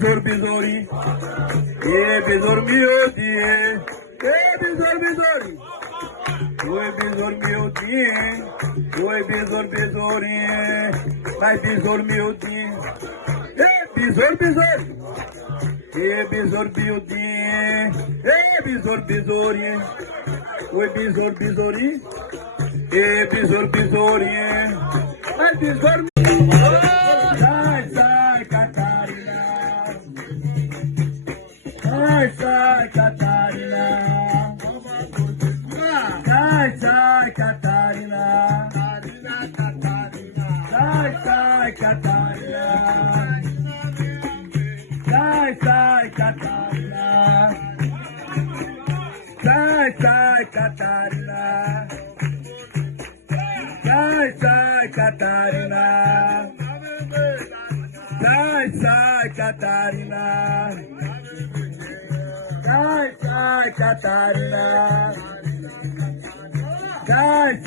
besouro, besourinho. E besouro miudinho. E besouro, besourinho. Oi, besouro miudinho. Oi, besouro, besourinho. Vai, besouro miudinho. E besouro, besourinho. E besouro, miudinho. E besouro, besourinho. Oi, besouro, besourinho. E besouro, besourinho. Vai, besouro. Sai, sai, Catarina. Sai, sai, Catarina. Sai, sai, Catarina. Sai, sai, Catarina. Sai, sai, Catarina. Sai, sai, Catarina. Sai, sai, Catarina. Sai, sai, Catarina. Sai, sai, Catarina. Sai,